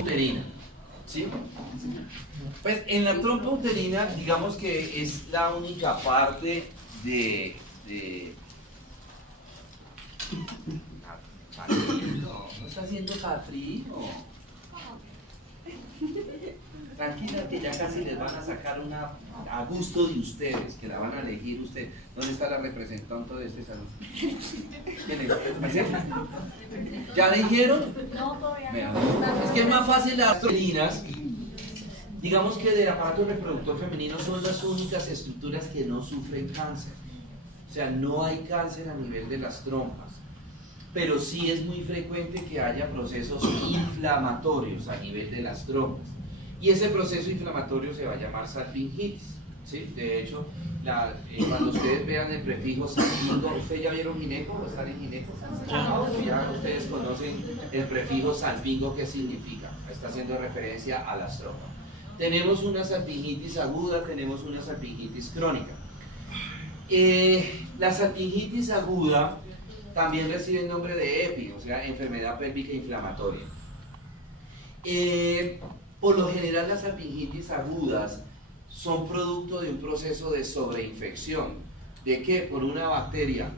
Uterina, ¿sí? Pues en la trompa uterina, digamos que es la única parte de no está haciendo frío. Tranquila que ya casi les van a sacar una a gusto de ustedes, que la van a elegir ustedes. ¿Dónde está la representante de este salón? ¿Quién es? ¿Ya eligieron? No, todavía Vean, no. es que es más fácil las uterinas. Digamos que del aparato reproductor femenino son las únicas estructuras que no sufren cáncer. O sea, no hay cáncer a nivel de las trompas. Pero sí es muy frecuente que haya procesos inflamatorios a nivel de las trompas. Y ese proceso inflamatorio se va a llamar salpingitis, ¿sí? De hecho, cuando ustedes vean el prefijo salpingo, ¿ustedes ya vieron gineco o están en gineco? No, ya ustedes conocen el prefijo salpingo, ¿qué significa? Está haciendo referencia a las trompas. Tenemos una salpingitis aguda, tenemos una salpingitis crónica. La salpingitis aguda también recibe el nombre de EPI, o sea, enfermedad pélvica inflamatoria. Por lo general las salpingitis agudas son producto de un proceso de sobreinfección. ¿De qué? Por una bacteria.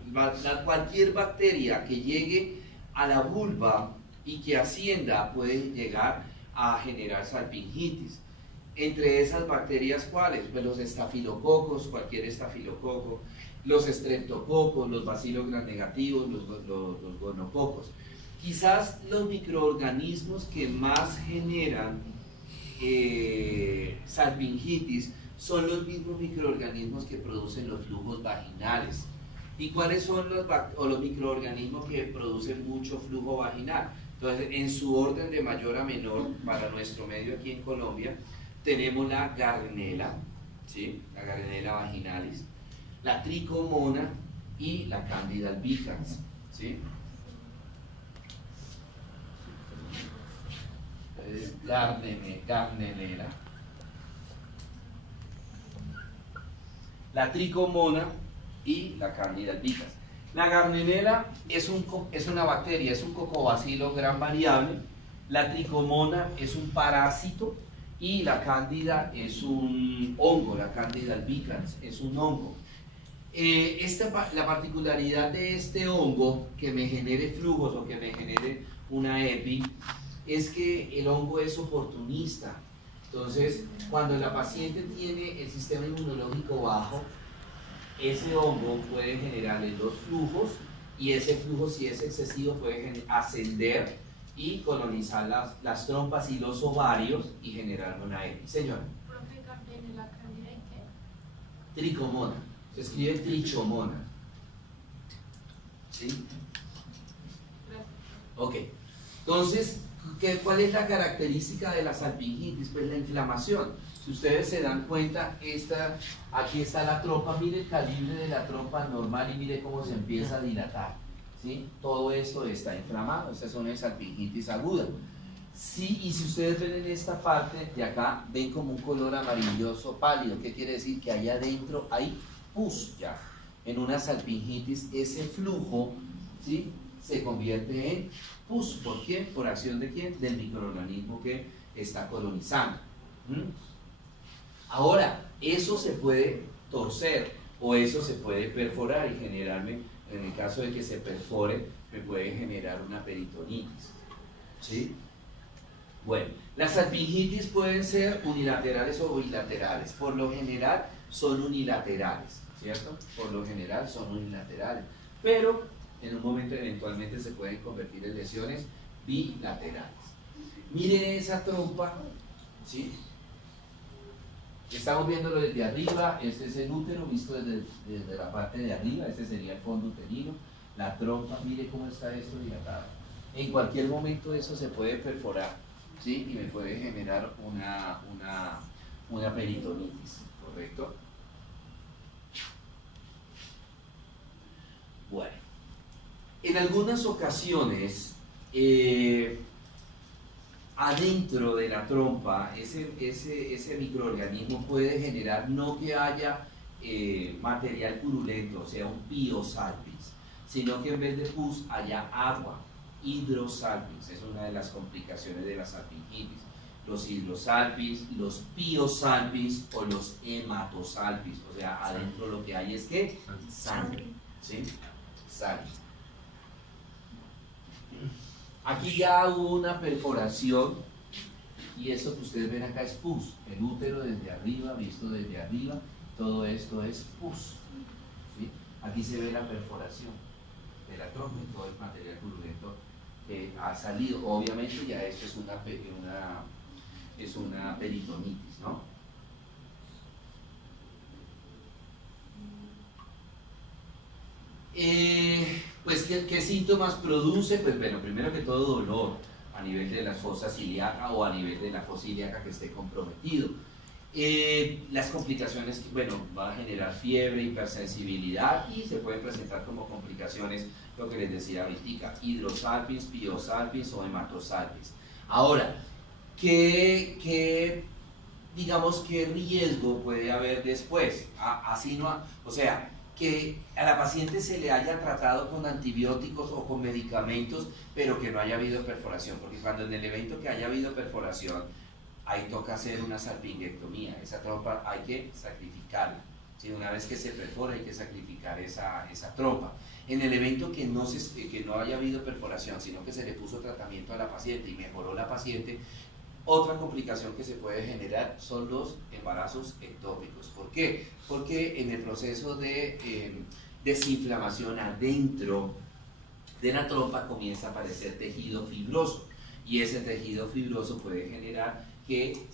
Cualquier bacteria que llegue a la vulva y que ascienda puede llegar a generar salpingitis. Entre esas bacterias, ¿cuáles? Pues los estafilococos, cualquier estafilococo, los estreptococos, los bacilos gramnegativos, los gonococos. Quizás los microorganismos que más generan salpingitis son los mismos microorganismos que producen los flujos vaginales. ¿Y cuáles son los microorganismos que producen mucho flujo vaginal? Entonces, en su orden de mayor a menor, para nuestro medio aquí en Colombia, tenemos la Gardnerella, ¿sí? La Gardnerella vaginalis, la Trichomona y la Candida albicans, ¿sí? Es Gardnerella, la Trichomona y la Candida albicans. La Gardnerella es una bacteria, es un cocobacilo gran variable. La Trichomona es un parásito y la Cándida es un hongo, la Candida albicans es un hongo. La particularidad de este hongo que me genere flujos o que me genere una EPI es que el hongo es oportunista. Entonces, cuando la paciente tiene el sistema inmunológico bajo, ese hongo puede generarle los flujos y ese flujo, si es excesivo, puede ascender y colonizar las trompas y los ovarios y generar una EPI. Señora. Profe, Gardnerella, Cándida y qué? Trichomona. Se escribe Trichomona. ¿Sí? Gracias. Ok. Entonces, ¿cuál es la característica de la salpingitis? Pues la inflamación. Si ustedes se dan cuenta, aquí está la trompa, mire el calibre de la trompa normal y mire cómo se empieza a dilatar, ¿sí? Todo esto está inflamado, esta es una salpingitis aguda. Sí, y si ustedes ven en esta parte de acá, ven como un color amarilloso pálido, ¿qué quiere decir? Que allá adentro hay pus ya. En una salpingitis ese flujo, ¿sí?, se convierte en pus. ¿Por qué? ¿Por acción de quién? Del microorganismo que está colonizando. Ahora, eso se puede torcer o eso se puede perforar y generarme, en el caso de que se perfore, me puede generar una peritonitis. ¿Sí? Bueno, las salpingitis pueden ser unilaterales o bilaterales. Por lo general son unilaterales, ¿cierto? Por lo general son unilaterales. Pero en un momento eventualmente se pueden convertir en lesiones bilaterales. Miren esa trompa, ¿sí? Estamos viéndolo desde arriba. Este es el útero visto desde la parte de arriba. Este sería el fondo uterino. La trompa, mire cómo está esto dilatado. En cualquier momento eso se puede perforar, ¿sí? Y me puede generar una peritonitis, ¿correcto? Bueno, en algunas ocasiones adentro de la trompa ese microorganismo puede generar no que haya material purulento, o sea, un piosalpis, sino que en vez de pus haya agua, hidrosalpis. Es una de las complicaciones de la salpingitis. Los hidrosalpis, los piosalpis o los hematosalpis, o sea, adentro lo que hay es que sangre, ¿sí? Sangre. Aquí ya hubo una perforación y esto que ustedes ven acá es pus, el útero desde arriba, visto desde arriba, todo esto es pus, ¿sí? Aquí se ve la perforación de la trompa y todo el material purulento que ha salido. Obviamente ya esto es una peritonitis, ¿no? Pues, ¿qué síntomas produce? Pues bueno, primero que todo dolor a nivel de la fosa ilíaca o a nivel de la fosa ilíaca que esté comprometido. Las complicaciones, bueno, van a generar fiebre, hipersensibilidad y se pueden presentar como complicaciones, lo que les decía ahorita, hidrosalpis, piosalpis o hematosalpis. Ahora, digamos, qué riesgo puede haber después? Así no, o sea, que a la paciente se le haya tratado con antibióticos o con medicamentos, pero que no haya habido perforación, porque cuando en el evento que haya habido perforación, ahí toca hacer una salpingectomía, esa trompa hay que sacrificarla, ¿sí? Una vez que se perfora hay que sacrificar esa trompa. En el evento que no haya habido perforación, sino que se le puso tratamiento a la paciente y mejoró la paciente, otra complicación que se puede generar son los embarazos ectópicos. ¿Por qué? Porque en el proceso de desinflamación adentro de la trompa comienza a aparecer tejido fibroso y ese tejido fibroso puede generar que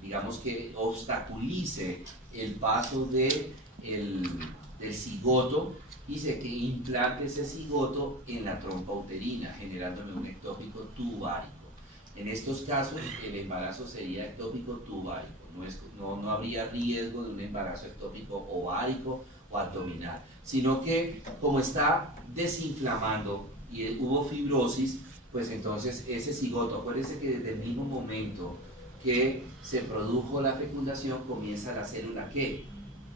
digamos que obstaculice el paso del cigoto y que implante ese cigoto en la trompa uterina, generándome un ectópico tubárico. En estos casos, el embarazo sería ectópico tubárico, no habría riesgo de un embarazo ectópico ovárico o abdominal, sino que como está desinflamando y hubo fibrosis, pues entonces ese cigoto, acuérdense que desde el mismo momento que se produjo la fecundación comienza la célula ¿qué?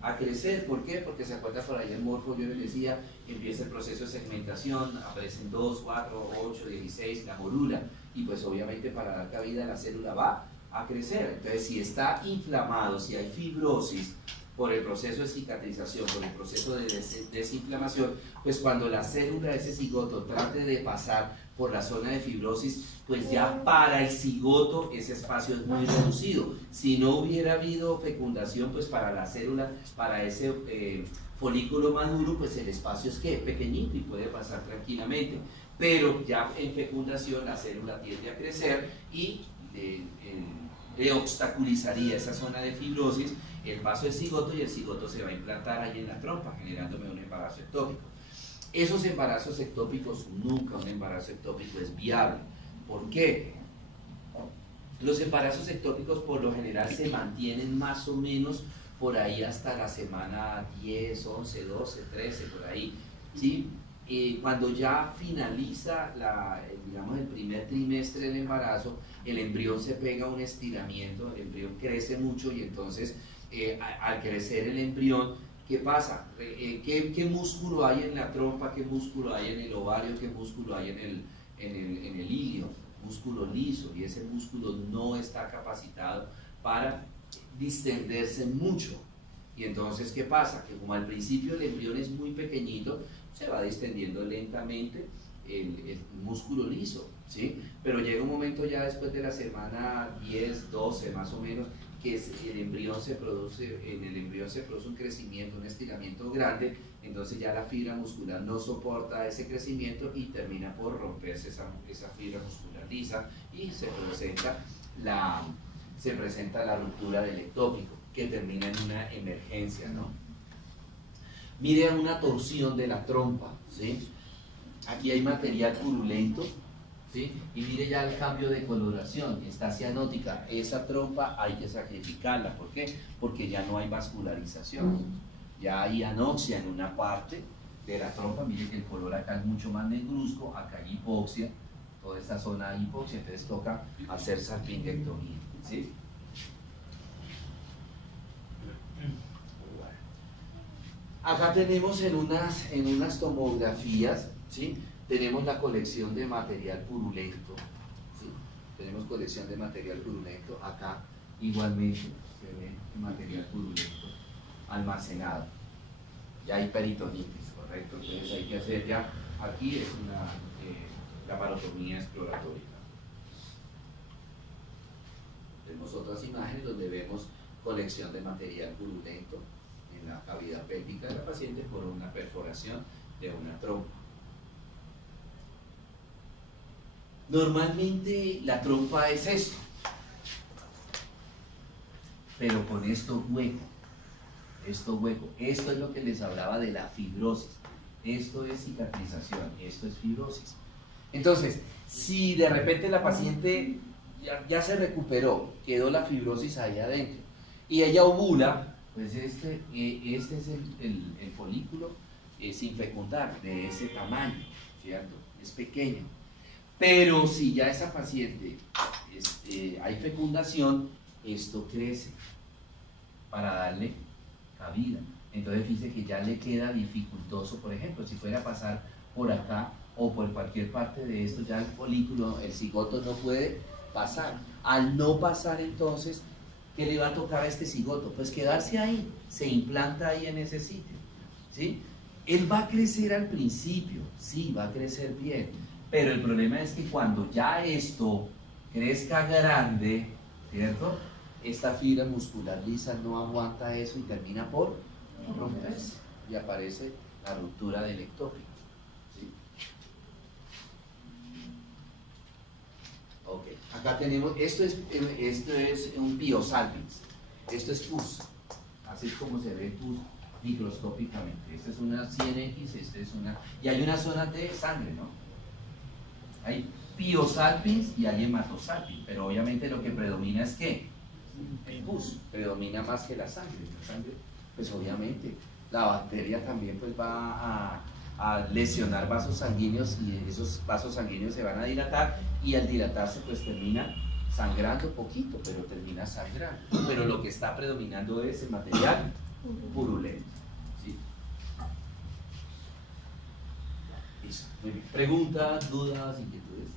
A crecer. ¿Por qué? Porque se acuerda por ahí el morfo, yo les decía, empieza el proceso de segmentación, aparecen 2, 4, 8, 16, la morula, y pues obviamente para dar cabida la célula va a crecer. Entonces si está inflamado, si hay fibrosis por el proceso de cicatrización, por el proceso de desinflamación, pues cuando la célula de ese cigoto trate de pasar por la zona de fibrosis, pues ya para el cigoto ese espacio es muy reducido. Si no hubiera habido fecundación, pues para la célula, para ese folículo maduro, pues el espacio es ¿qué? Pequeñito y puede pasar tranquilamente. Pero ya en fecundación la célula tiende a crecer y le obstaculizaría esa zona de fibrosis el paso del cigoto y el cigoto se va a implantar ahí en la trompa, generándome un embarazo ectópico. Esos embarazos ectópicos, nunca un embarazo ectópico es viable. ¿Por qué? Los embarazos ectópicos por lo general se mantienen más o menos por ahí hasta la semana 10, 11, 12, 13, por ahí, ¿sí? Cuando ya finaliza digamos, el primer trimestre del embarazo, el embrión se pega un estiramiento, el embrión crece mucho y entonces al crecer el embrión, ¿qué pasa? ¿Qué músculo hay en la trompa? ¿Qué músculo hay en el ovario? ¿Qué músculo hay en el ilio? Músculo liso, y ese músculo no está capacitado para distenderse mucho. Y entonces, ¿qué pasa? Que como al principio el embrión es muy pequeñito, se va distendiendo lentamente el músculo liso, ¿sí? Pero llega un momento ya después de la semana 10, 12 más o menos, que en el embrión se produce un crecimiento, un estiramiento grande, entonces ya la fibra muscular no soporta ese crecimiento y termina por romperse esa fibra muscular lisa y se presenta la ruptura del ectópico, que termina en una emergencia, ¿no? Miren una torsión de la trompa, ¿sí? Aquí hay material purulento, ¿sí? Y mire ya el cambio de coloración, está cianótica. Esa trompa hay que sacrificarla. ¿Por qué? Porque ya no hay vascularización. Ya hay anoxia en una parte de la trompa. Mire que el color acá es mucho más negruzco, acá hay hipoxia, toda esta zona hay hipoxia, entonces toca hacer salpingectomía, ¿sí? Acá tenemos en unas tomografías, ¿sí? Tenemos la colección de material purulento, ¿sí? Tenemos colección de material purulento, acá igualmente se ve material purulento almacenado. Ya hay peritonitis, ¿correcto? Entonces hay que hacer ya, aquí es una laparotomía exploratoria. Tenemos otras imágenes donde vemos colección de material purulento en la cavidad pélvica de la paciente por una perforación de una trompa. Normalmente la trompa es esto, pero con esto hueco. Esto es lo que les hablaba de la fibrosis. Esto es cicatrización, esto es fibrosis. Entonces, si de repente la paciente ya se recuperó, quedó la fibrosis ahí adentro, y ella ovula, pues este es el folículo sin fecundar, de ese tamaño, ¿cierto? Es pequeño. Pero si ya esa paciente hay fecundación, esto crece para darle cabida. Entonces fíjese que ya le queda dificultoso, por ejemplo, si fuera a pasar por acá o por cualquier parte de esto, ya el folículo, el cigoto no puede pasar. Al no pasar, entonces, ¿qué le va a tocar a este cigoto? Pues quedarse ahí, se implanta ahí en ese sitio, ¿sí? Él va a crecer al principio, sí, va a crecer bien, pero el problema es que cuando ya esto crezca grande, ¿cierto? Esta fibra muscular lisa no aguanta eso y termina por romperse y aparece la ruptura del ectópico, ¿sí? Ok, acá tenemos, esto es un piosalpins, esto es pus, así es como se ve pus microscópicamente. Esta es una 100X, esta es una, y hay unas zonas de sangre, ¿no? Hay piosalpins y hay hematosalpins, pero obviamente lo que predomina es ¿qué? El pus, predomina más que la sangre. La sangre, pues obviamente, la bacteria también pues va a lesionar vasos sanguíneos y esos vasos sanguíneos se van a dilatar y al dilatarse pues termina sangrando poquito, pero termina sangrando. Pero lo que está predominando es el material purulento, ¿sí? Listo. Muy bien. ¿Preguntas, dudas, inquietudes?